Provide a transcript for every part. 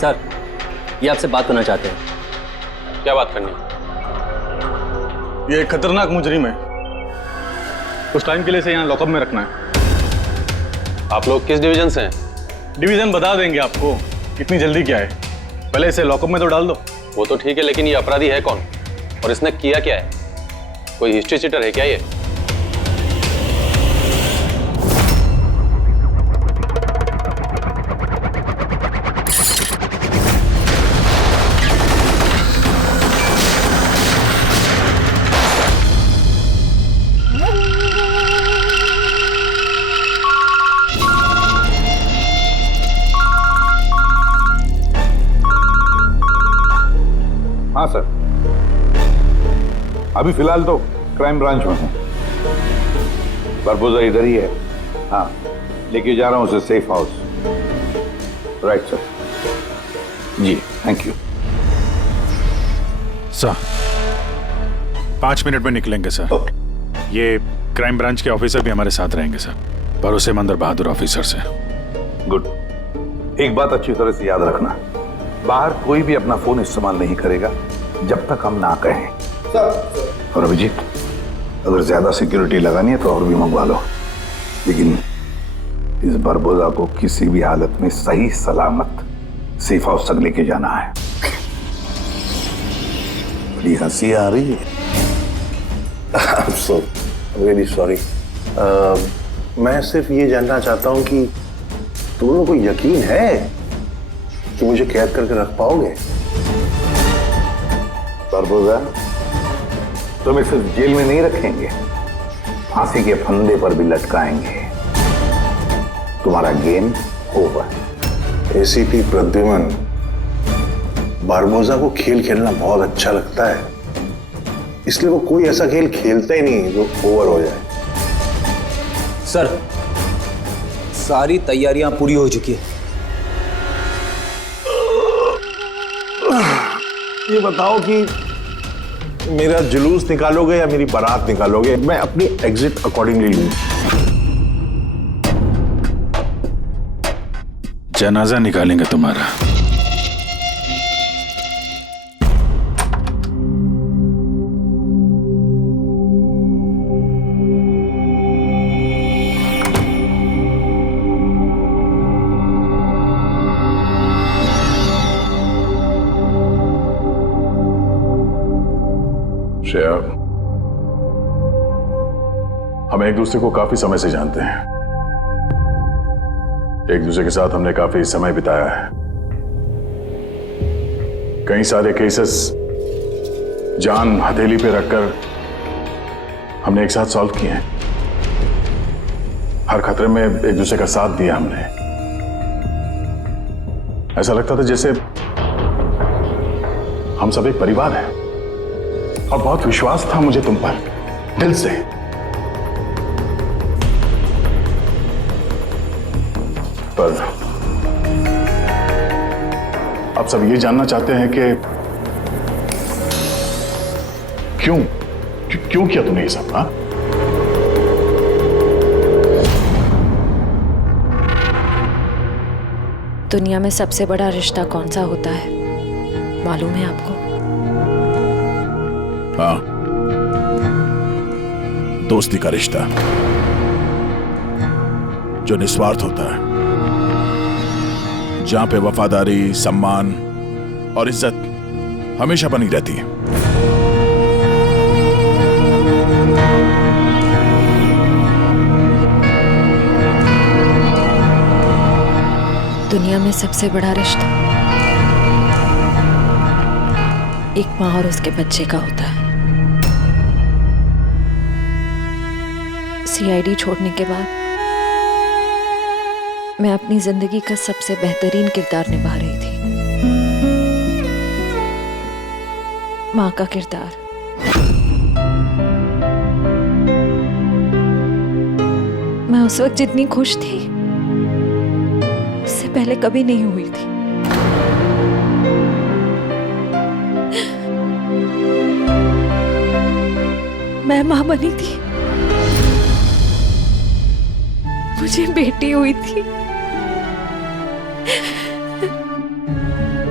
Sir, ये आपसे बात करना चाहते हैं। क्या बात करनी? ये एक खतरनाक मुजरिम है, कुछ टाइम के लिए इसे यहाँ लॉकअप में रखना है। आप लोग किस डिवीजन से हैं? डिवीजन बता देंगे आपको, इतनी जल्दी क्या है, पहले इसे लॉकअप में तो डाल दो। वो तो ठीक है, लेकिन ये अपराधी है कौन और इसने किया क्या है? कोई हिस्ट्री चीटर है क्या ये? हाँ सर, अभी फिलहाल तो क्राइम ब्रांच में हूँ। बरबोजा इधर ही है। हाँ, लेके जा रहा हूँ उसे safe house. Right sir. Ji thank you sir. 5 minute में निकलेंगे सर। ये क्राइम ब्रांच के ऑफिसर भी हमारे साथ रहेंगे सर, भरोसेमंद और बहादुर ऑफिसर से। गुड। एक बात अच्छी तरह से याद रखना, बाहर कोई भी अपना फोन इस्तेमाल नहीं करेगा जब तक हम ना कहें। सर। और अभिजीत, अगर ज्यादा सिक्योरिटी लगानी है तो और भी मंगवा लो, लेकिन इस बरबोजा को किसी भी हालत में सही सलामत सेफ हाउस तक लेके जाना है। बड़ी हंसी आ रही है। I'm so really sorry. मैं सिर्फ ये जानना चाहता हूँ कि तुम लोगों को यकीन है कि मुझे कैद करके रख पाओगे? बरबोजा, तुम्हें सिर्फ जेल में नहीं रखेंगे, फांसी के फंदे पर भी लटकाएंगे। तुम्हारा game over. ACP Pradyuman, Barbosa को खेल खेलना बहुत अच्छा लगता है, इसलिए वो कोई ऐसा खेल खेलता ही नहीं जो ओवर हो जाए। सर, सारी तैयारियां पूरी हो चुकी है। ये बताओ कि मेरा जुलूस निकालोगे या मेरी बारात निकालोगे? मैं अपनी एग्जिट अकॉर्डिंगली लूं। जनाजा निकालेंगे तुम्हारा। श्रेया, हम एक दूसरे को काफी समय से जानते हैं, एक दूसरे के साथ हमने काफी समय बिताया है, कई सारे केसेस जान हथेली पे रखकर हमने एक साथ सॉल्व किए हैं। हर खतरे में एक दूसरे का साथ दिया हमने। ऐसा लगता था जैसे हम सब एक परिवार हैं, और बहुत विश्वास था मुझे तुम पर, दिल से। पर अब सब ये जानना चाहते हैं कि क्यों किया तुमने ये सब? हाँ, दुनिया में सबसे बड़ा रिश्ता कौन सा होता है, मालूम है आपको? हाँ, दोस्ती का रिश्ता जो निस्वार्थ होता है, जहां पे वफादारी, सम्मान और इज्जत हमेशा बनी रहती है। दुनिया में सबसे बड़ा रिश्ता एक माँ और उसके बच्चे का होता है। सीआईडी छोड़ने के बाद मैं अपनी जिंदगी का सबसे बेहतरीन किरदार निभा रही थी, माँ का किरदार। मैं उस वक्त जितनी खुश थी उससे पहले कभी नहीं हुई थी। मैं माँ बनी थी, मुझे बेटी हुई थी,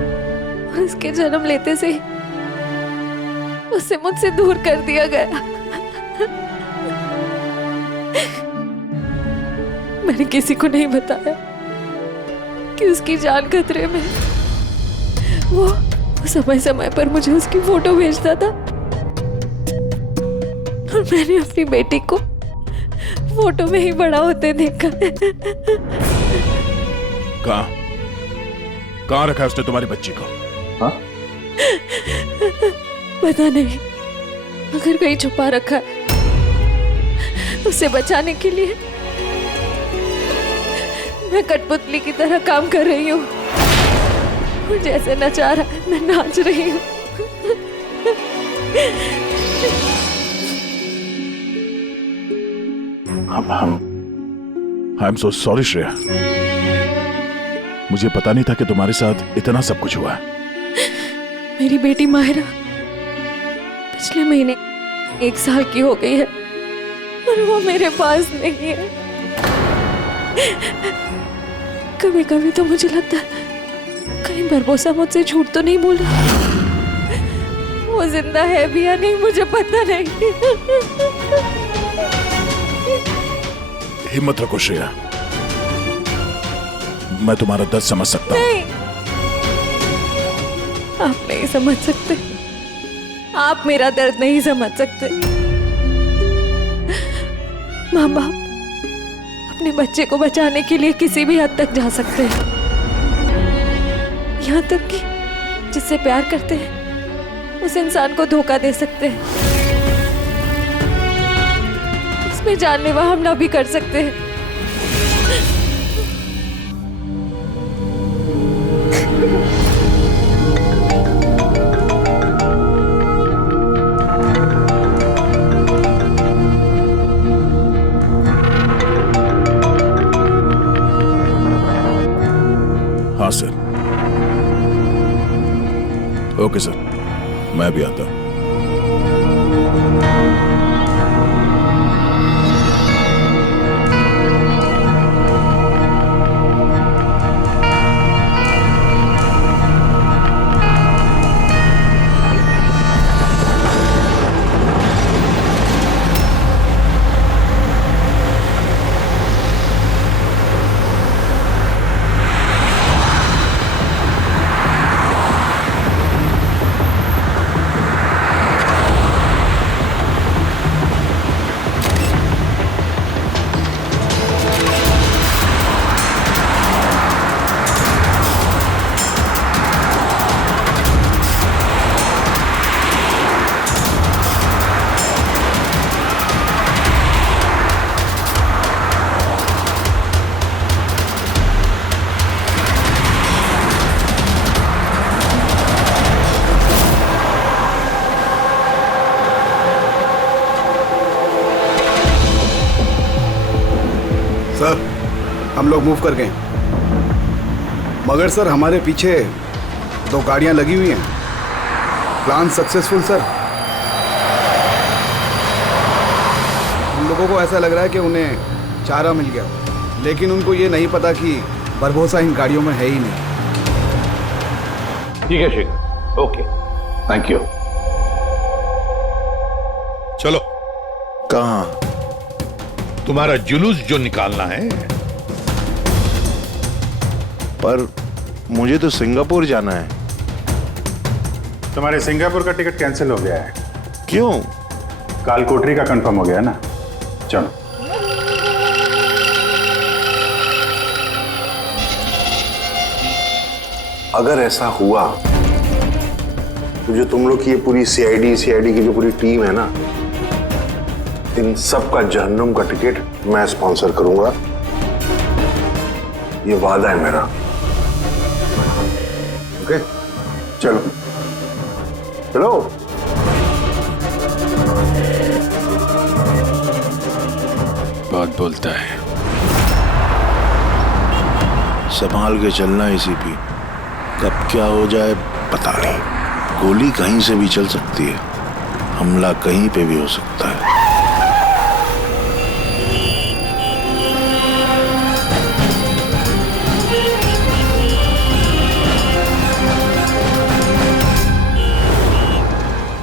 उसके जन्म लेते से उसे मुझसे दूर कर दिया गया। मैंने किसी को नहीं बताया कि उसकी जान खतरे में। वो समय समय पर मुझे उसकी फोटो भेजता था और मैंने अपनी बेटी को फोटो में ही बड़ा होते देखा। कहाँ रखा है उसने तुम्हारी बच्ची को? हाँ? पता नहीं, मगर कहीं छुपा रखा है। उसे बचाने के लिए मैं कठपुतली की तरह काम कर रही हूँ। वो जैसे नचा रहा है मैं नाच रही हूँ। I am so sorry Shreya, मुझे पता नहीं था कि तुम्हारे साथ इतना सब कुछ हुआ है। मेरी बेटी माहिरा पिछले महीने 1 साल की हो गई है और वो मेरे पास नहीं है। कभी कभी तो मुझे लगता है कहीं बरबोसा मुझसे झूठ तो नहीं बोला। वो जिंदा है भी या नहीं मुझे पता नहीं। हिम्मत रखो श्रेया, मैं तुम्हारा दर्द समझ सकता हूँ। नहीं, आप नहीं समझ सकते। आप मेरा दर्द नहीं समझ सकते। माँ बाप अपने बच्चे को बचाने के लिए किसी भी हद तक जा सकते हैं, यहाँ तक कि जिससे प्यार करते हैं उस इंसान को धोखा दे सकते हैं। इसमें जानलेवा हमला भी कर सकते हैं। हाँ सर। ओके सर, मैं भी आता हूँ। सर, हम लोग मूव कर गए, मगर सर हमारे पीछे 2 गाड़ियां लगी हुई हैं। Plan successful sir. हम लोगों को ऐसा लग रहा है कि उन्हें चारा मिल गया, लेकिन उनको ये नहीं पता कि बरबोसा इन गाड़ियों में है ही नहीं। ठीक है शेखर, ओके, थैंक यू। चलो, कहाँ? तुम्हारा जुलूस जो निकालना है। पर मुझे तो सिंगापुर जाना है। तुम्हारे सिंगापुर का टिकट कैंसिल हो गया है। क्यों? कालकोटरी का कंफर्म हो गया है ना। चलो। अगर ऐसा हुआ तो जो तुम लोग की ये पूरी सीआईडी की जो पूरी टीम है ना, इन सब का जहन्नुम का टिकट मैं स्पॉन्सर करूंगा। ये वादा है मेरा। ओके, चलो चलो। बहुत बोलता है। संभाल के चलना एसीपी, कब क्या हो जाए पता नहीं। गोली कहीं से भी चल सकती है, हमला कहीं पे भी हो सकता है।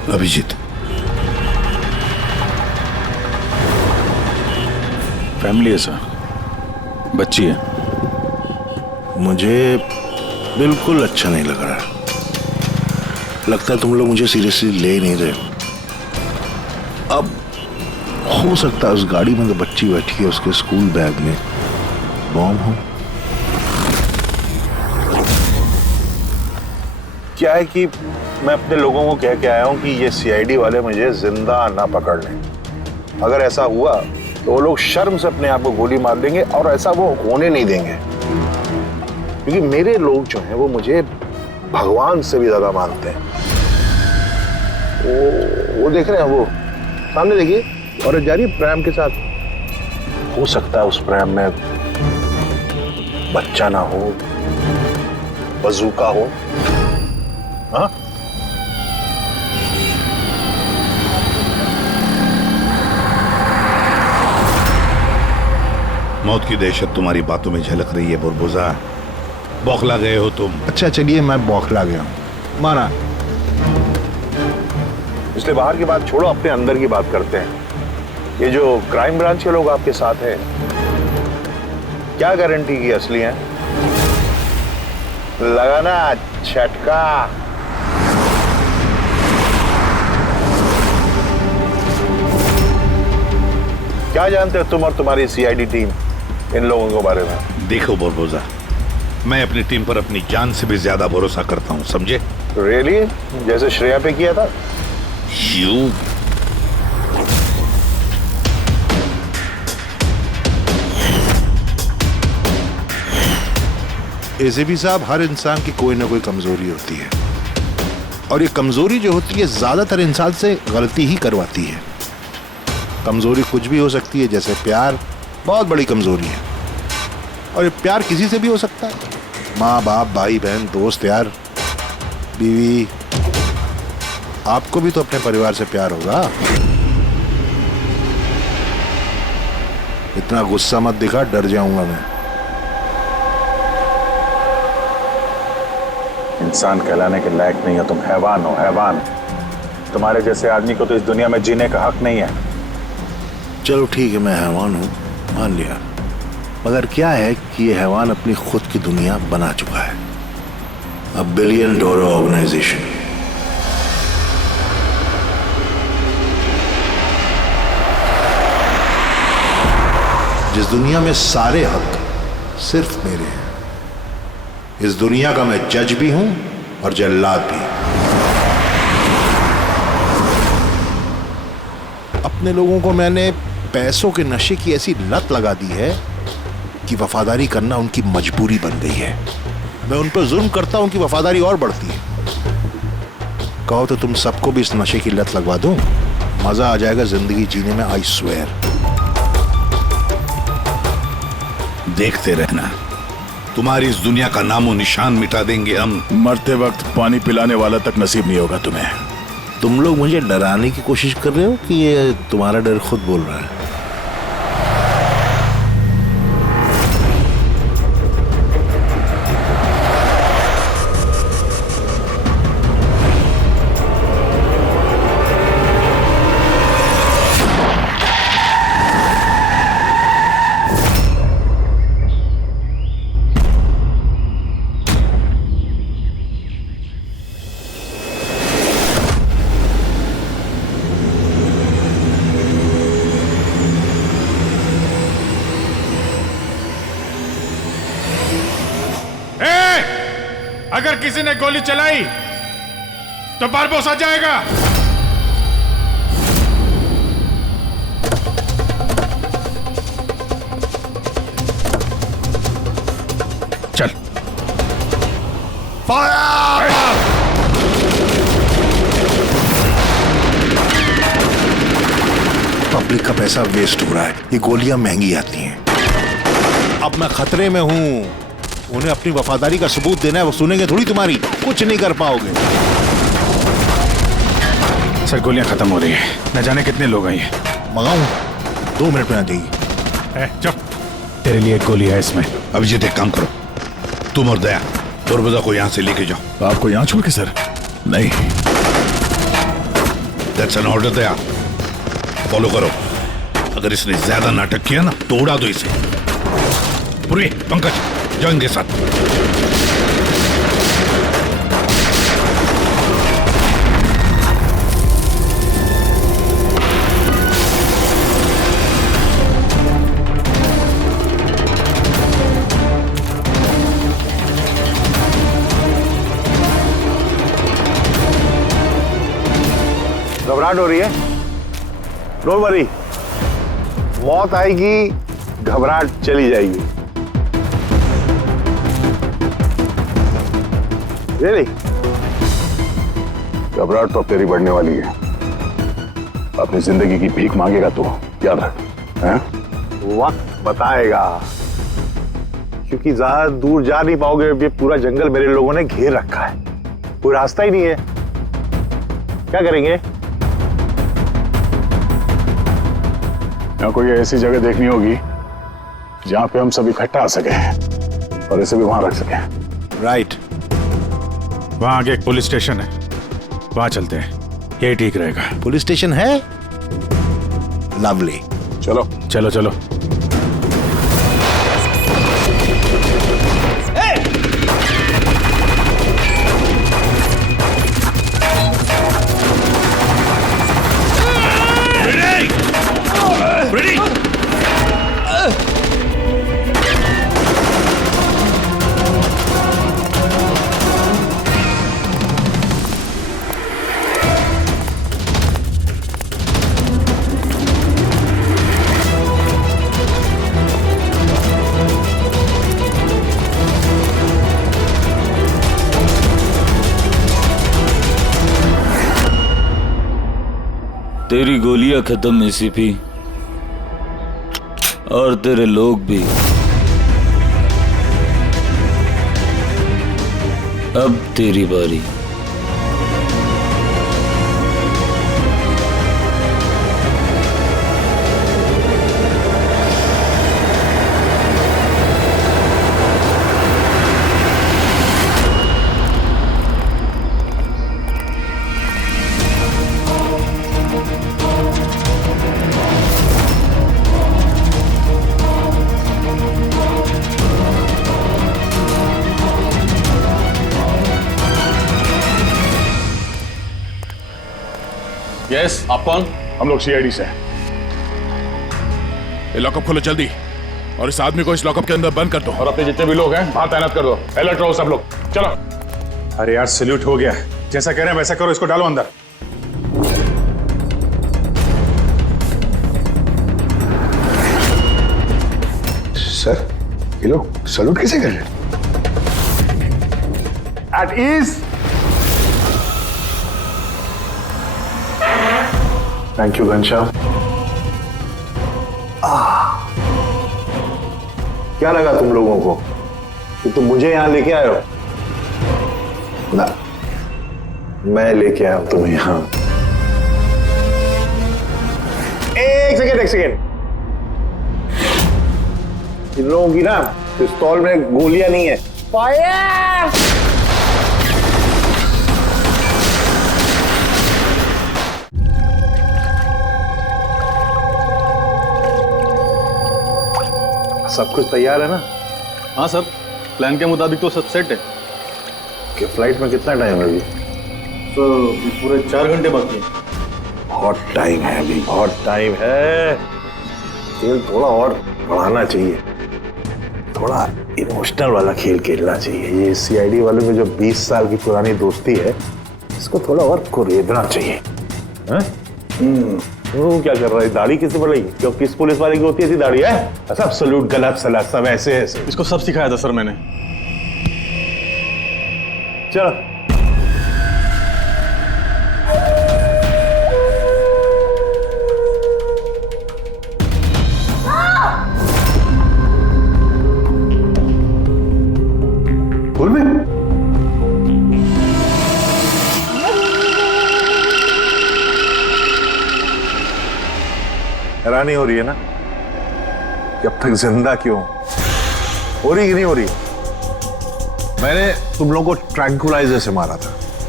अभिजीत, फैमिली है सर, बच्ची है। मुझे बिल्कुल अच्छा नहीं लग रहा। लगता है तुम लोग मुझे सीरियसली ले नहीं रहे। अब हो सकता है उस गाड़ी में जो बच्ची बैठी है उसके स्कूल बैग में बॉम्ब हो। क्या है कि मैं अपने लोगों को कह के आया हूं कि ये सीआईडी वाले मुझे जिंदा ना पकड़ लें। अगर ऐसा हुआ तो वो लोग शर्म से अपने आप को गोली मार देंगे और ऐसा वो होने नहीं देंगे, क्योंकि मेरे लोग जो हैं वो मुझे भगवान से भी ज्यादा मानते हैं। वो देख रहे हैं, वो सामने देखिए, और जा रही है प्रेम के साथ। हो सकता है उस प्रेम में बच्चा ना हो, बजूका हो। हाँ, मौत की दहशत तुम्हारी बातों में झलक रही है बुरबुजा। बौखला गए हो तुम। अच्छा चलिए, मैं बौखला गया हूं, माना। इसलिए बाहर की बात छोड़ो, अपने अंदर की बात करते हैं। ये जो क्राइम ब्रांच के लोग आपके साथ हैं, क्या गारंटी की असली हैं? लगाना झटका। क्या जानते हो तुम और तुम्हारी सीआईडी टीम इन लोगों के बारे में? देखो बुरबुजा, मैं अपनी टीम पर अपनी जान से भी ज्यादा भरोसा करता हूं, समझे? रियली? जैसे श्रेया पे किया था? यू एसीपी साहब, हर इंसान की कोई ना कोई कमजोरी होती है, और ये कमजोरी जो होती है ज्यादातर इंसान से गलती ही करवाती है। कमजोरी कुछ भी हो सकती है, जैसे प्यार बहुत बड़ी कमजोरी है, और ये प्यार किसी से भी हो सकता है। माँ बाप, भाई बहन, दोस्त, यार, बीवी। आपको भी तो अपने परिवार से प्यार होगा। इतना गुस्सा मत दिखा, डर जाऊंगा मैं। इंसान कहलाने के लायक नहीं हो तुम, हैवान हो, हैवान। तुम्हारे जैसे आदमी को तो इस दुनिया में जीने का हक नहीं है। चलो ठीक है, मैं हैवान हूं, मान लिया। मगर क्या है कि ये हैवान अपनी खुद की दुनिया बना चुका है, $1 बिलियन ऑर्गेनाइजेशन। जिस दुनिया में सारे हक सिर्फ मेरे हैं। इस दुनिया का मैं जज भी हूं और जल्लाद भी। अपने लोगों को मैंने पैसों के नशे की ऐसी लत लगा दी है कि वफादारी करना उनकी मजबूरी बन गई है। मैं उन पर जुल्म करता हूं, उनकी वफादारी और बढ़ती है। कहो तो तुम सबको भी इस नशे की लत लगवा दूं, मजा आ जाएगा जिंदगी जीने में, आई स्वेयर। देखते रहना, तुम्हारी इस दुनिया का नामो निशान मिटा देंगे हम। मरते वक्त पानी पिलाने वाला तक नसीब नहीं होगा तुम्हें। तुम लोग मुझे डराने की कोशिश कर रहे हो कि ये तुम्हारा डर खुद बोल रहा है? अगर किसी ने गोली चलाई तो बारबोस आ जाएगा। चल, फायर! पब्लिक का पैसा वेस्ट हो रहा है, ये गोलियां महंगी आती हैं। अब मैं खतरे में हूं, उन्हें अपनी वफादारी का सबूत देना है, वो सुनेंगे थोड़ी तुम्हारी, कुछ नहीं कर पाओगे। सर, गोलियां खत्म हो रही है, न जाने कितने लोग आए हैं। मंगाऊं? 2 मिनट में आ जाएगी। चुप, तेरे लिए एक गोली है इसमें। अभिजीत, एक काम करो, तुम और दया बुरबुजा को यहां से लेके जाओ। आपको यहां छोड़ के सर? नहीं, that's an order Daya. Follow करो। अगर इसने ज्यादा नाटक किया ना तो उड़ा दो इसे। पूरी पंकज जाओ इनके साथ। घबराहट हो रही है? डोंट वरी, मौत आएगी, घबराहट चली जाएगी। रियली? घबराहट तो अब तेरी बढ़ने वाली है। अपनी जिंदगी की भीख मांगेगा तू, याद रख। हैं? वक्त बताएगा, क्योंकि ज्यादा दूर जा नहीं पाओगे। ये पूरा जंगल मेरे लोगों ने घेर रखा है, कोई रास्ता ही नहीं है। क्या करेंगे? यहाँ कोई ऐसी जगह देखनी होगी जहां पे हम सब इकट्ठा आ सके और इसे भी वहां रख सके। राइट। वहां आगे एक पुलिस स्टेशन है, वहां चलते हैं, यही ठीक रहेगा। पुलिस स्टेशन है? लवली। चलो चलो चलो। तेरी गोलियां खत्म एसीपी, और तेरे लोग भी। अब तेरी बारी। यस, आप कौन? हम लोग सीआईडी से हैं। ये लॉकअप खोलो जल्दी, और इस आदमी को इस लॉकअप के अंदर बंद कर दो। और अपने जितने भी लोग हैं बाहर तैनात कर दो। अलर्ट रहो सब लोग। चलो। अरे यार सैल्यूट हो गया, जैसा कह रहे हैं वैसा करो, इसको डालो अंदर। सर, ये लोग सैल्यूट कैसे कर रहे हैं? At ease. Thank you Ghanshyam. क्या लगा तुम लोगों को कि तुम मुझे यहां लेके आए हो? ना, मैं लेके आया हूं तुम्हें यहां। एक सेकेंड। इन लोगों की ना पिस्तौल में गोलियां नहीं है। फायर! सब कुछ तैयार है ना? हाँ सर, प्लान के मुताबिक तो सब सेट है। कि फ्लाइट में कितना टाइम है अभी? तो पूरे 4 घंटे बाकी है। बहुत टाइम है अभी, बहुत टाइम है। खेल थोड़ा और बढ़ाना चाहिए, थोड़ा इमोशनल वाला खेल खेलना चाहिए। ये सीआईडी वालों में जो 20 साल की पुरानी दोस्ती है, इसको थोड़ा और कुरेदना चाहिए। वो क्या कर रहा है? दाढ़ी किससे बढ़ेगी? क्यों किस पुलिस वाले की होती है दाढ़ी? है सब सलूट, गलत सलाह, सब ऐसे ऐसे। इसको सब सिखाया था सर मैंने। चलो। बोल में हैरानी हो रही है ना कि अब तक जिंदा क्यों? हो रही कि नहीं हो रही? मैंने तुम लोगों को ट्रैंकुलाइजर से मारा था,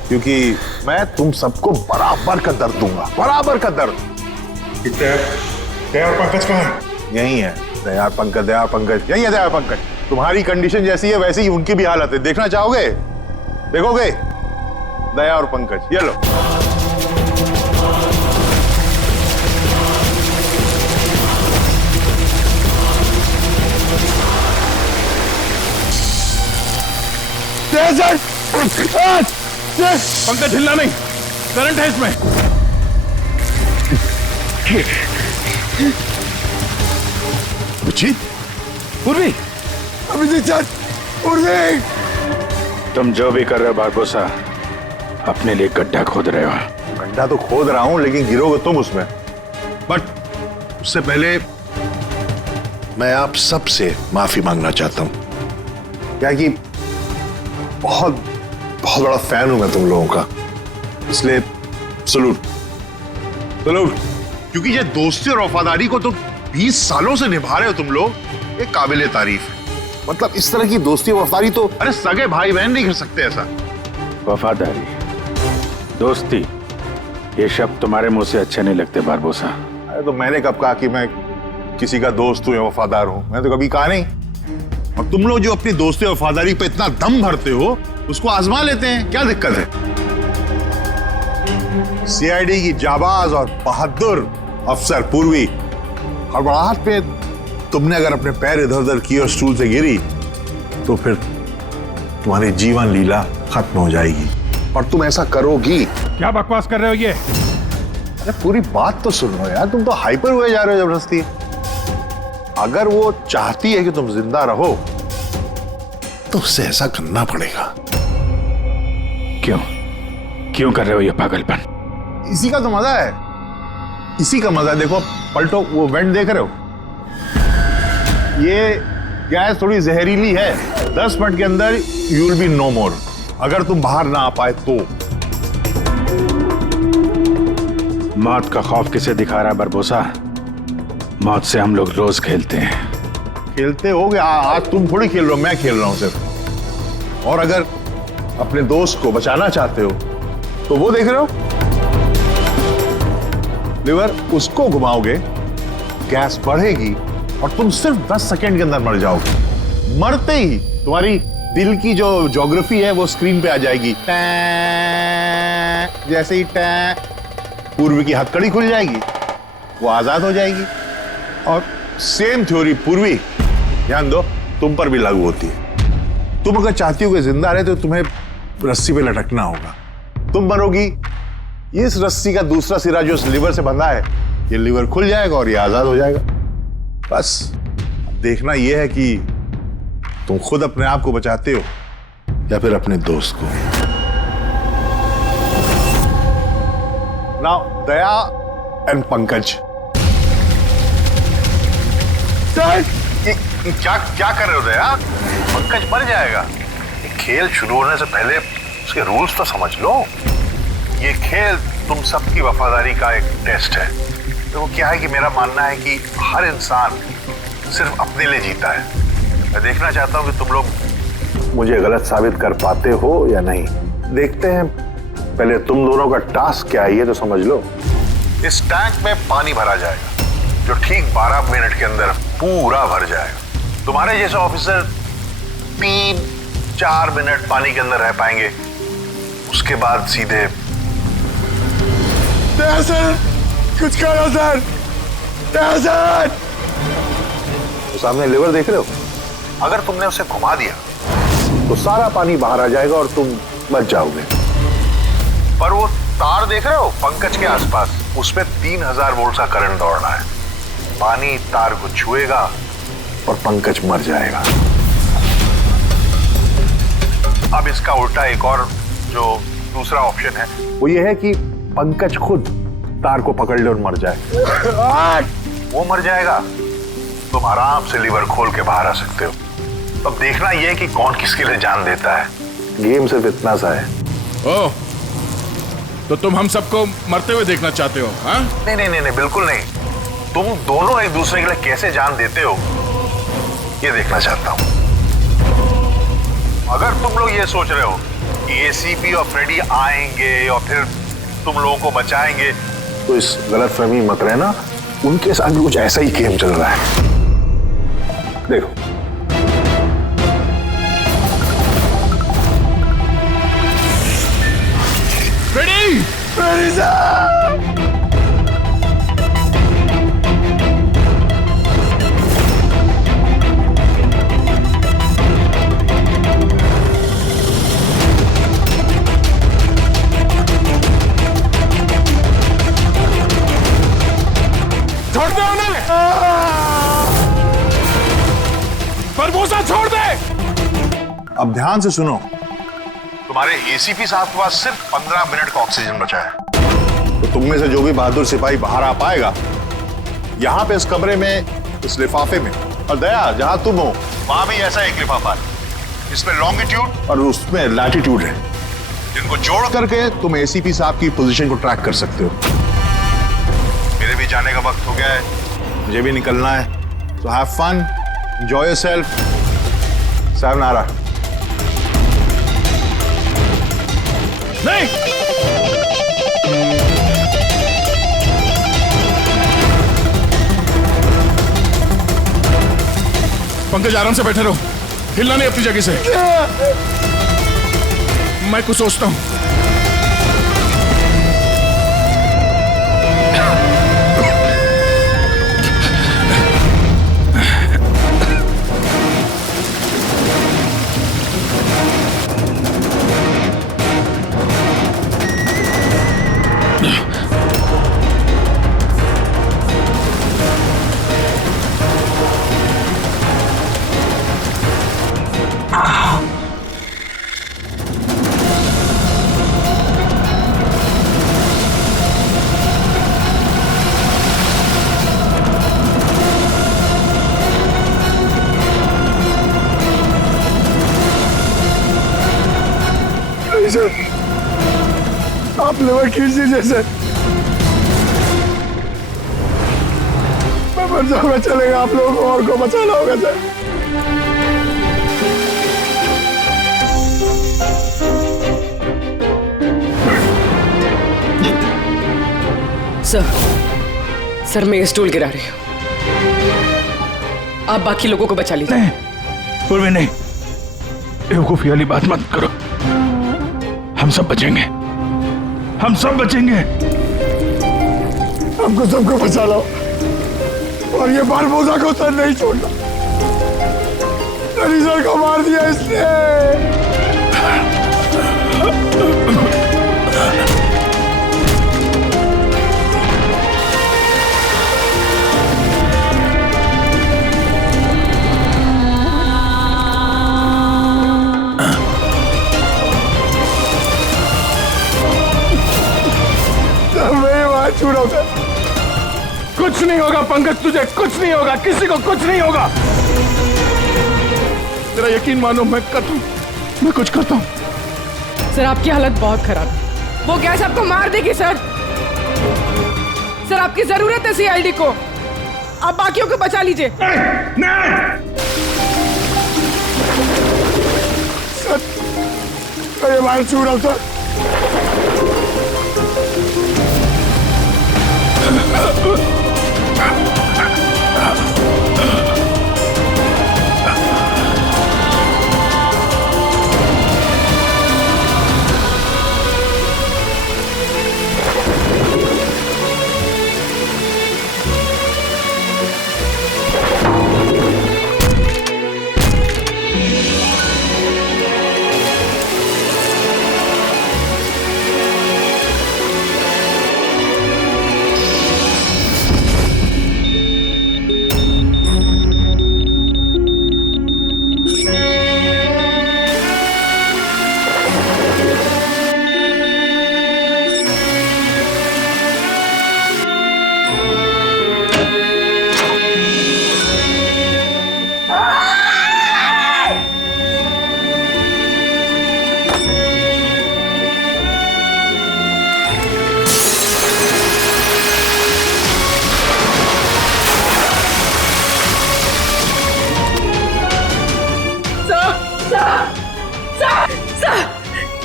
क्योंकि मैं तुम सबको बराबर का दर्द दूंगा, बराबर का दर्द। दया और पंकज कहाँ है? यही है दयार पंकज, दयार पंकज यही है दयार पंकज। तुम्हारी कंडीशन जैसी है वैसी ही उनकी भी हालत है। देखना चाहोगे? देखोगे? दया और पंकज, ये लो। पंकज हिलना नहीं, करंट है इसमें। अभिजीत, पूर्वी, अभिजीत सर, पूर्वी। तुम जो भी कर रहे हो बारबोसा, अपने लिए गड्ढा खोद रहे हो। गड्ढा तो खोद रहा हूं, लेकिन गिरोगे तुम उसमें। बट उससे पहले मैं आप सबसे माफी मांगना चाहता हूं। क्या कि बहुत बहुत बड़ा फैन हूं मैं तुम लोगों का, इसलिए सलूट सलूट। क्योंकि ये दोस्ती और वफादारी को तो 20 सालों से निभा रहे हो तुम लोग, ये काबिले तारीफ है। मतलब इस तरह की दोस्ती और वफादारी तो अरे सगे भाई बहन नहीं कर सकते ऐसा। वफादारी, दोस्ती, ये शब्द तुम्हारे मुंह से अच्छे नहीं लगते बारबोसा। अरे तो मैंने कब कहा कि मैं किसी का दोस्त हूं या वफादार हूं? मैंने तो कभी कहा नहीं। और तुम लोग जो अपनी दोस्ती और वफादारी पे इतना दम भरते हो, उसको आजमा लेते हैं, क्या दिक्कत है? सीआईडी की जाबाज और बहादुर अफसर पूर्वी, हड़बड़ाहट पे तुमने अगर अपने पैर इधर उधर किए और स्टूल से गिरी तो फिर तुम्हारी जीवन लीला खत्म हो जाएगी। और तुम ऐसा करोगी। क्या बकवास कर रहे हो ये? अरे पूरी बात तो सुनो यार, तुम तो हाइपर हुए जा रहे हो जबरदस्ती। अगर वो चाहती है कि तुम जिंदा रहो तो उससे ऐसा करना पड़ेगा। क्यों क्यों कर रहे हो ये पागलपन? इसी का तो मजा है, इसी का मजा है। देखो पलटो, वो वेंट देख रहे हो? ये गैस थोड़ी जहरीली है, 10 मिनट के अंदर यू विल बी नो मोर, अगर तुम बाहर ना आ पाए तो। मौत का खौफ किसे दिखा रहा है बारबोसा? मौत से हम लोग रोज खेलते हैं। खेलते होगे, आज तुम थोड़ी खेल रहे हो, मैं खेल रहा हूं सिर्फ। और अगर अपने दोस्त को बचाना चाहते हो तो वो देख रहे हो, लिवर उसको घुमाओगे, गैस बढ़ेगी और तुम सिर्फ 10 सेकंड के अंदर मर जाओगे। मरते ही तुम्हारी दिल की जो ज्योग्राफी है वो स्क्रीन पे आ जाएगी। जैसे ही पूर्वी की हथकड़ी खुल जाएगी, वो आजाद हो जाएगी। और सेम थ्योरी पूर्वी, ध्यान दो, तुम पर भी लागू होती है। तुम अगर चाहती हो कि जिंदा रहे तो तुम्हें रस्सी पे लटकना होगा। तुम मरोगी, इस रस्सी का दूसरा सिरा जो लिवर से बंधा है, ये लिवर खुल जाएगा और ये आजाद हो जाएगा। बस देखना यह है कि तुम खुद अपने आप को बचाते हो या फिर अपने दोस्त को। Now Daya and Pankaj. क्या क्या कर रहे हो दया? पंकज मर जाएगा। ये खेल शुरू होने से पहले उसके रूल्स तो समझ लो। ये खेल तुम सबकी वफादारी का एक टेस्ट है। तो वो क्या है कि मेरा मानना है कि हर इंसान सिर्फ अपने लिए जीता है। मैं देखना चाहता हूं कि तुम लोग मुझे गलत साबित कर पाते हो या नहीं। देखते हैं, पहले तुम दोनों का टास्क क्या है ये तो समझ लो। इस टैंक में पानी भरा जाएगा जो ठीक 12 मिनट के अंदर पूरा भर जाएगा। तुम्हारे जैसे ऑफिसर 3-4 मिनट पानी के अंदर रह पाएंगे, उसके बाद सीधे। सर, कुछ करो सर, सर। तो सामने लिवर देख रहे हो? अगर तुमने उसे घुमा दिया तो सारा पानी बाहर आ जाएगा और तुम बच जाओगे। पर वो तार देख रहे हो पंकज के आसपास, उसमें 3000 वोल्ट का करंट दौड़ रहा है। पानी तार को छुएगा और पंकज मर जाएगा। अब इसका उल्टा एक और जो दूसरा ऑप्शन है वो ये है कि पंकज खुद तार को पकड़ ले और मर जाए। वो मर जाएगा, तुम आराम से लीवर खोल के बाहर आ सकते हो। अब देखना यह है कि कौन किसके लिए जान देता है। गेम सिर्फ इतना सा है। ओह, तो तुम हम सबको मरते हुए देखना चाहते हो? हाँ? नहीं नहीं नहीं, बिल्कुल नहीं। तुम दोनों एक दूसरे के लिए कैसे जान देते हो ये देखना चाहता हूं। अगर तुम लोग ये सोच रहे हो कि एसीपी और फ्रेडी आएंगे और फिर तुम लोगों को बचाएंगे, तो इस गलतफहमी मत रहना, उनके साथ भी कुछ ऐसा ही गेम चल रहा है। देखो फ्रेडी, फ्रेडी साहब! छोड़ दे उन्हें! बरबोसा छोड़ दे! अब ध्यान से सुनो, तुम्हारे एसीपी साहब के पास सिर्फ 15 मिनट का ऑक्सीजन बचा है। तो तुम में से जो भी बहादुर सिपाही बाहर आ पाएगा, यहां पे इस कमरे में, इस लिफाफे में, और दया जहां तुम हो वहां भी ऐसा एक लिफाफा है। इसमें लॉन्गिट्यूड और उसमें लैटिट्यूड है, जिनको जोड़ करके तुम एसीपी साहब की पोजीशन को ट्रैक कर सकते हो। मेरे भी जाने का वक्त हो गया है, मुझे भी निकलना है। So have fun, enjoy yourself. Sayonara. नहीं! पंकज, आराम से बैठे रहो, हिलना नहीं अपनी जगह से। मैं कुछ सोचता हूं। सर, आप लेवर खींच दीजिए सर। मैं मर जाऊंगा, चलेगा। आप लोगों को और को बचाना होगा सर। सर, मैं ये स्टूल गिरा रही हूँ, आप बाकी लोगों को बचा लीजिए। नहीं, पूर्वी नहीं, बेवकूफी वाली बात मत करो। हम सब बचेंगे, हम सब बचेंगे। हमको सबको बचा लो, और ये बारबोसा को सर नहीं छोड़ना। सर को मार दिया इसने। छूड़ा उसे। कुछ नहीं होगा पंकज, तुझे कुछ नहीं होगा, किसी को कुछ नहीं होगा। तेरा यकीन मानो, मैं करता हूं, मैं कुछ करता हूं। सर, आपकी हालत बहुत खराब है, वो गैस आपको मार देगी सर। सर, आपकी जरूरत है सीआईडी को, आप बाकियों को बचा लीजिए। सर, ये मार छूड़ा उसे।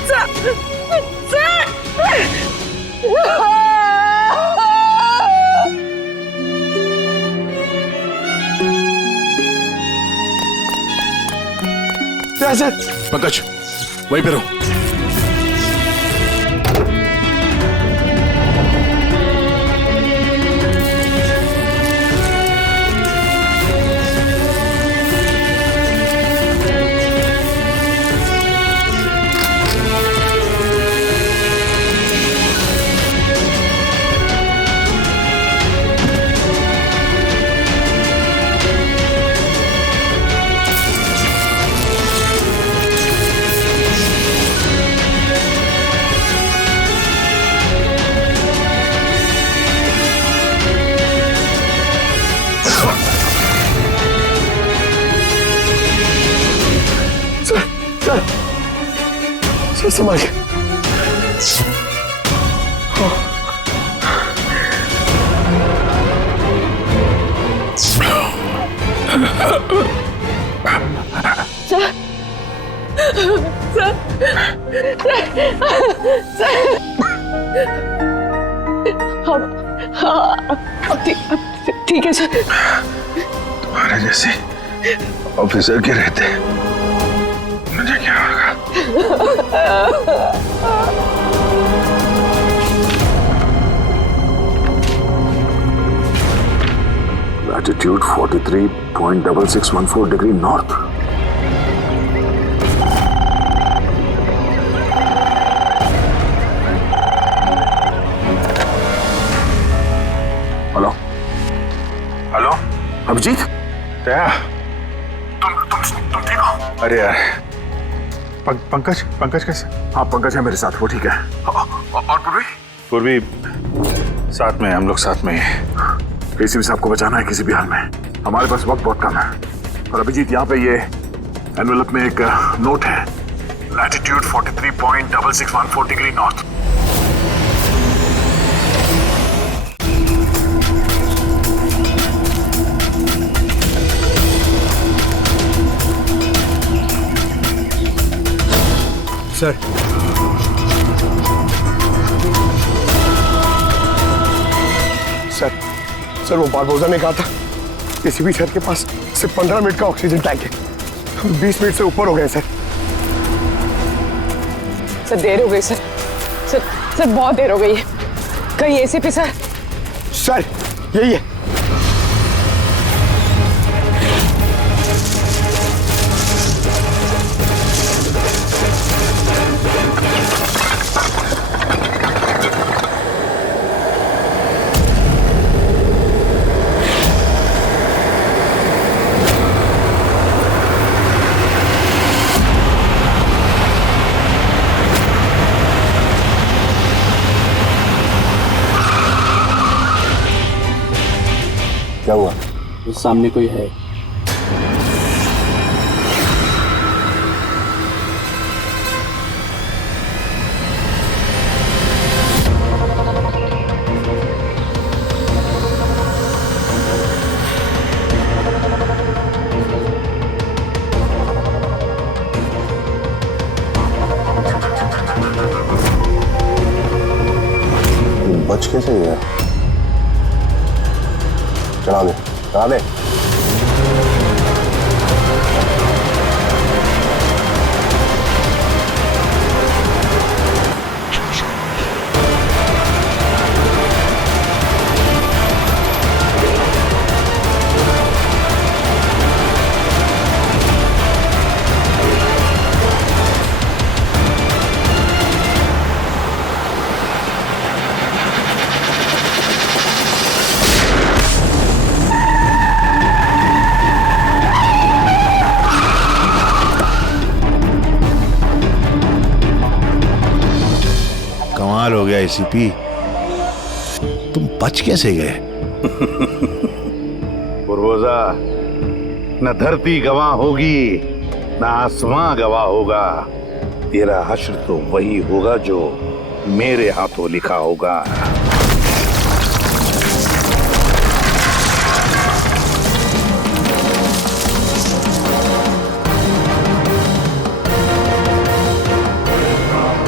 पंकज वहीं पे रहो। संभाल के। ठीक है सर। तुम्हारे जैसे ऑफिसर के रहते मुझे क्या होगा? Latitude 43.6614 degree north. Hello hello Abhijit, क्या? तुम ठीक हो? अरे यार पंकज कैसे? हाँ पंकज है मेरे साथ, वो ठीक है। और पूर्वी साथ में, हम लोग साथ में हैं। एसीपी साहब को बचाना है किसी भी हाल में। हमारे पास वक्त बहुत कम है। और अभिजीत यहाँ पे ये एनवेलप में एक नोट है, latitude 43.6614 degree north. Sir sir वो बारबोजा ने कहा था एसीपी सर के पास सिर्फ 15 मिनट का ऑक्सीजन टैंक है। हम 20 मिनट से ऊपर हो गए सर। सर देर हो गई सर। सर बहुत देर हो गई है। कहीं एसीपी सर? सर यही है। क्या हुआ? उस सामने कोई है? बच कैसे गया? चला दे, चला दे। कमाल हो गया एसीपी, तुम बच कैसे गए? बुरबोजा, न धरती गवाह होगी न आसमां गवाह होगा। तेरा हश्र तो वही होगा जो मेरे हाथों लिखा होगा।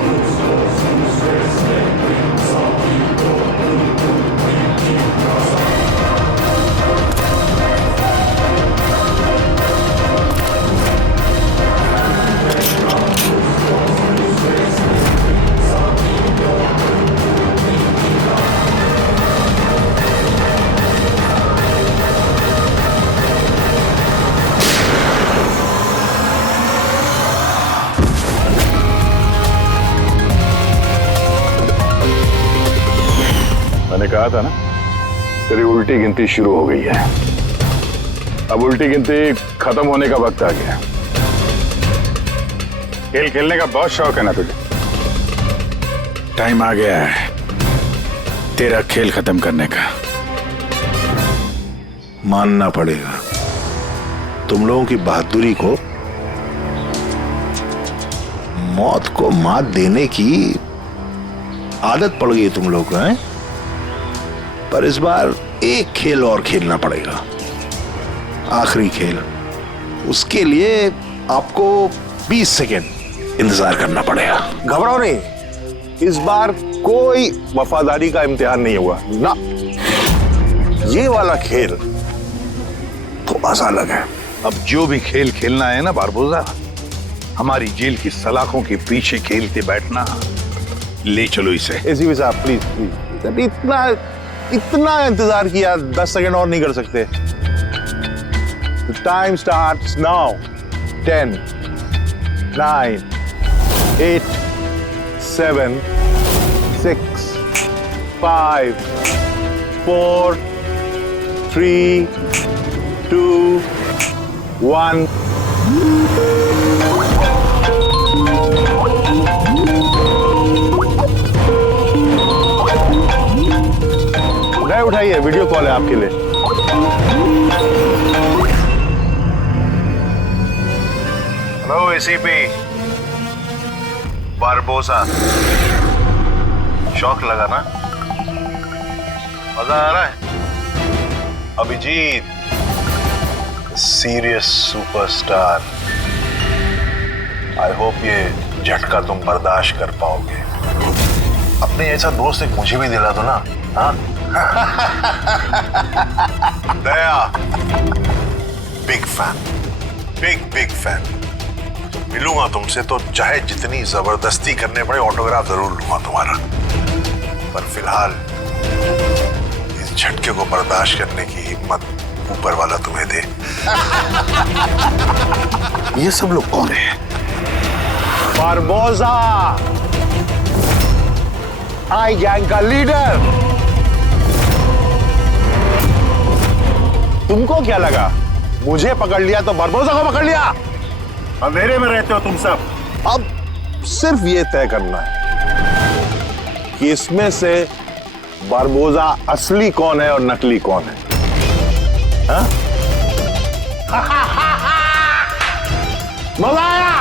मैंने कहा था ना, तेरी उल्टी गिनती शुरू हो गई है। अब उल्टी गिनती खत्म होने का वक्त आ गया। खेल खेलने का बहुत शौक है ना तुझे? टाइम आ गया है तेरा खेल खत्म करने का। मानना पड़ेगा, तुम लोगों की बहादुरी को, मौत को मात देने की आदत पड़ गई तुम लोगों को, हैं? पर इस बार एक खेल और खेलना पड़ेगा, आखिरी खेल। उसके लिए आपको 20 सेकेंड इंतजार करना पड़ेगा। घबराओ नहीं, इस बार कोई वफादारी का इम्तिहान नहीं हुआ ना। ये वाला खेल थोड़ा सा अलग है। अब जो भी खेल खेलना है ना बारबोसा, हमारी जेल की सलाखों के पीछे खेलते बैठना। ले चलो इसे। एसीपी साहब प्लीज प्लीज, अभी इतना इंतजार किया, 10 सेकेंड और नहीं कर सकते? Time starts now. 10, 9, 8, 7, 6, 5, 4, 3, 2, 1। उठाइए, वीडियो कॉल है आपके लिए। हेलो एसीपी बारबोसा, शौक लगा ना? मजा आ रहा है? Abhijit serious superstar, I hope ये झटका तुम बर्दाश्त कर पाओगे। अपने ऐसा दोस्त एक मुझे भी दिला दो ना। हाँ दया, बिग फैन, बिग फैन। मिलूंगा तुमसे तो चाहे जितनी जबरदस्ती करने पड़े ऑटोग्राफ जरूर लूंगा तुम्हारा। पर फिलहाल इस झटके को बर्दाश्त करने की हिम्मत ऊपर वाला तुम्हें दे। ये सब लोग कौन है? बारबोसा, आई गैंग का लीडर। तुमको क्या लगा मुझे पकड़ लिया तो बारबोसा को पकड़ लिया? अंधेरे में रहते हो तुम सब। अब सिर्फ ये तय करना है कि इसमें से बारबोसा असली कौन है और नकली कौन है। हाँ? मजा आया?